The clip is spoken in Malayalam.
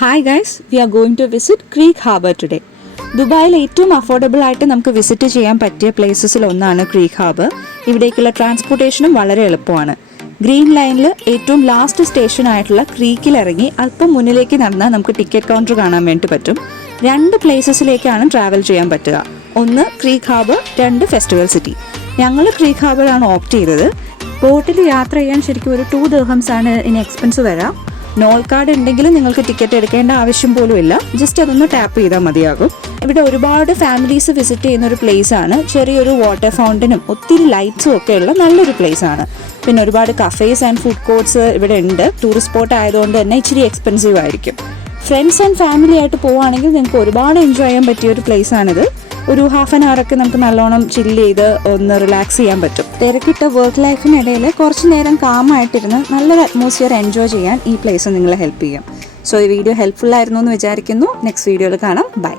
Hi guys, we are going to visit Creek Harbour today. ദുബായിൽ ഏറ്റവും അഫോർഡബിൾ ആയിട്ട് നമുക്ക് വിസിറ്റ് ചെയ്യാൻ പറ്റിയ പ്ലേസസിൽ ഒന്നാണ് ക്രീക്ക് ഹാർബർ. ഇവിടേക്കുള്ള ട്രാൻസ്പോർട്ടേഷനും വളരെ എളുപ്പമാണ്. ഗ്രീൻ ലൈനിൽ ഏറ്റവും ലാസ്റ്റ് സ്റ്റേഷൻ ആയിട്ടുള്ള ക്രീക്കിൽ ഇറങ്ങി അല്പം മുന്നിലേക്ക് നടന്നാൽ നമുക്ക് ടിക്കറ്റ് കൗണ്ടർ കാണാൻ വേണ്ടി പറ്റും. 2 പ്ലേസസിലേക്കാണ് ട്രാവൽ ചെയ്യാൻ പറ്റുക. ഒന്ന് ക്രീക്ക് ഹാർബർ, 2 ഫെസ്റ്റിവൽ സിറ്റി. ഞങ്ങൾ ക്രീക്ക് ഹാർബറാണ് ഓപ്റ്റ് ചെയ്തത്. ബോട്ടിൽ യാത്ര ചെയ്യാൻ ശരിക്കും ഒരു 2 ദിർഹംസ് ആണ് ഇനി എക്സ്പെൻസ് വരാം. നോൾ കാർഡ് ഉണ്ടെങ്കിൽ നിങ്ങൾക്ക് ടിക്കറ്റ് എടുക്കേണ്ട ആവശ്യം പോലും ഇല്ല. ജസ്റ്റ് അതൊന്ന് ടാപ്പ് ചെയ്താൽ മതിയാകും. ഇവിടെ ഒരുപാട് ഫാമിലീസ് വിസിറ്റ് ചെയ്യുന്ന ഒരു പ്ലേസ് ആണ്. ചെറിയൊരു വാട്ടർ ഫൗണ്ടനും ഒത്തിരി ലൈറ്റ്സും ഒക്കെ ഉള്ള നല്ലൊരു പ്ലേസ് ആണ്. പിന്നെ ഒരുപാട് കഫേസ് ആൻഡ് ഫുഡ് കോർട്ട്സ് ഇവിടെ ഉണ്ട്. ടൂറിസ്റ്റ് സ്പോട്ട് ആയതുകൊണ്ട് തന്നെ ഇച്ചിരി എക്സ്പെൻസീവ് ആയിരിക്കും. ഫ്രണ്ട്സ് ആൻഡ് ഫാമിലി ആയിട്ട് പോവുകയാണെങ്കിൽ നിങ്ങൾക്ക് ഒരുപാട് എൻജോയ് ചെയ്യാൻ പറ്റിയ ഒരു പ്ലേസ് ആണിത്. ഒരു ഹാഫ് ആൻ അവർ ഒക്കെ നമുക്ക് നല്ലോണം ചില്ല് ചെയ്ത് ഒന്ന് റിലാക്സ് ചെയ്യാൻ പറ്റും. തിരക്കിട്ട വർക്ക് ലൈഫിനിടയിൽ കുറച്ച് നേരം കാമായിട്ടിരുന്ന് നല്ലൊരു അറ്റ്മോസ്ഫിയർ എൻജോയ് ചെയ്യാൻ ഈ പ്ലേസ് നിങ്ങളെ ഹെൽപ്പ് ചെയ്യും. സോ ഈ വീഡിയോ ഹെൽപ്ഫുൾ ആയിരുന്നു എന്ന് വിചാരിക്കുന്നു. നെക്സ്റ്റ് വീഡിയോയിൽ കാണാം. ബൈ.